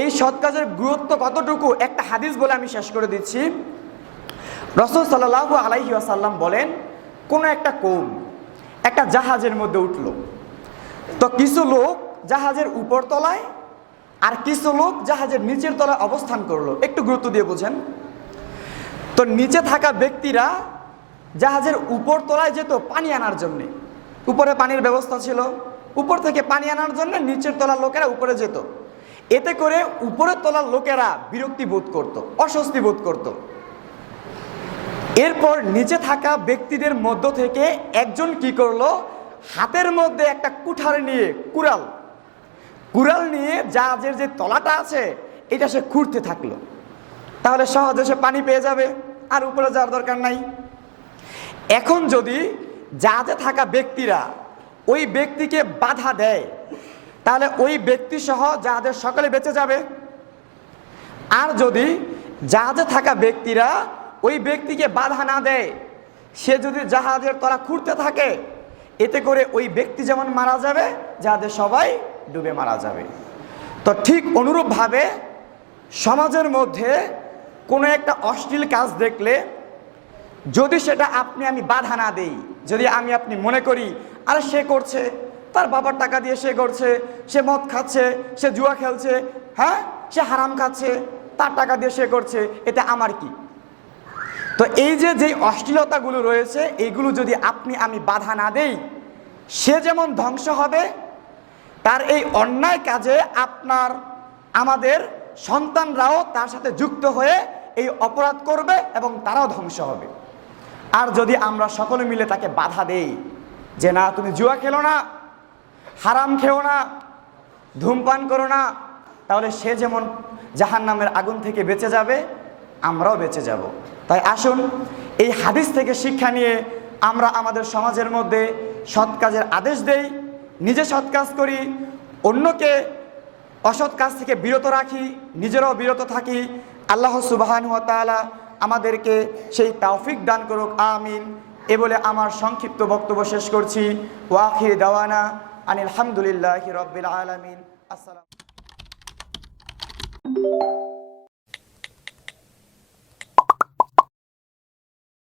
এই সৎ কাজের গুরুত্ব কতটুকু একটা হাদিস বলে আমি শেষ করে দিচ্ছি। রাসূল সাল্লাল্লাহু আলাইহি ওয়াসাল্লাম বলেন, কোন একটা কওম একটা জাহাজের মধ্যে উঠল, তো কিছু লোক জাহাজের উপর তলায় আর কিছু লোক জাহাজের নিচের তলায় অবস্থান করলো। একটু গুরুত্ব দিয়ে বোঝেন। তো নিচে থাকা ব্যক্তিরা জাহাজের উপর তলায় যেত পানি আনার জন্যে, উপরে পানির ব্যবস্থা ছিল, উপর থেকে পানি আনার জন্য নিচের তলার লোকেরা উপরে যেত। এতে করে উপরের তলার লোকেরা বিরক্তি বোধ করত, অস্বস্তি বোধ করত। এরপর নিচে থাকা ব্যক্তিদের মধ্য থেকে একজন কি করলো, হাতের মধ্যে একটা কুঠার নিয়ে কুড়াল নিয়ে জাহাজের যে তলাটা আছে এটা সে খুঁড়তে থাকলো। তাহলে সহজে সে পানি পেয়ে যাবে, আর উপরে যাওয়ার দরকার নাই। এখন যদি জাহাজে থাকা ব্যক্তিরা ওই ব্যক্তিকে বাধা দেয়, তাহলে ওই ব্যক্তি সহ জাহাজের সকলে বেঁচে যাবে। আর যদি জাহাজে থাকা ব্যক্তিরা ওই ব্যক্তিকে বাধা না দেয়, সে যদি জাহাজের তলা খুঁড়তে থাকে, এতে করে ওই ব্যক্তি যেমন মারা যাবে, জাহাজের সবাই ডুবে মারা যাবে। তো ঠিক অনুরূপভাবে সমাজের মধ্যে কোনো একটা অশ্লীল কাজ দেখলে যদি সেটা আমি বাধা না দেই, যদি আপনি মনে করি আরে সে করছে, তার বাবার টাকা দিয়ে সে করছে, সে মদ খাচ্ছে, সে জুয়া খেলছে, হ্যাঁ সে হারাম খাচ্ছে, তার টাকা দিয়ে সে করছে, এতে আমার কি? তো এই যে অশ্লীলতাগুলো রয়েছে, এইগুলো যদি আমি বাধা না দেই, সে যেমন ধ্বংস হবে, তার এই অন্যায় কাজে আমাদের সন্তানরাও তার সাথে যুক্ত হয়ে এই অপরাধ করবে এবং তারাও ধ্বংস হবে। আর যদি আমরা সকলে মিলে তাকে বাধা দেই যে না তুমি জুয়া খেলো না, হারাম খেও না, ধূমপান করো না, তাহলে সে যেমন জাহান্নামের আগুন থেকে বেঁচে যাবে, আমরাও বেঁচে যাব। তাই আসুন এই হাদিস থেকে শিক্ষা নিয়ে আমরা আমাদের সমাজের মধ্যে সৎ কাজের আদেশ দেই, নিজে সৎ কাজ করি, অন্যকে অসৎ কাজ থেকে বিরত রাখি, নিজেরাও বিরত থাকি। আল্লাহ সুবহানাহু ওয়া তাআলা আমাদেরকে সেই তৌফিক দান করুক, আমিন। এ বলে আমার সংক্ষিপ্ত বক্তব্য শেষ করছি। ওয়া আখির দাওয়ানা আনিল হামদুলিল্লাহি রাব্বিল আলামিন। আসসালামু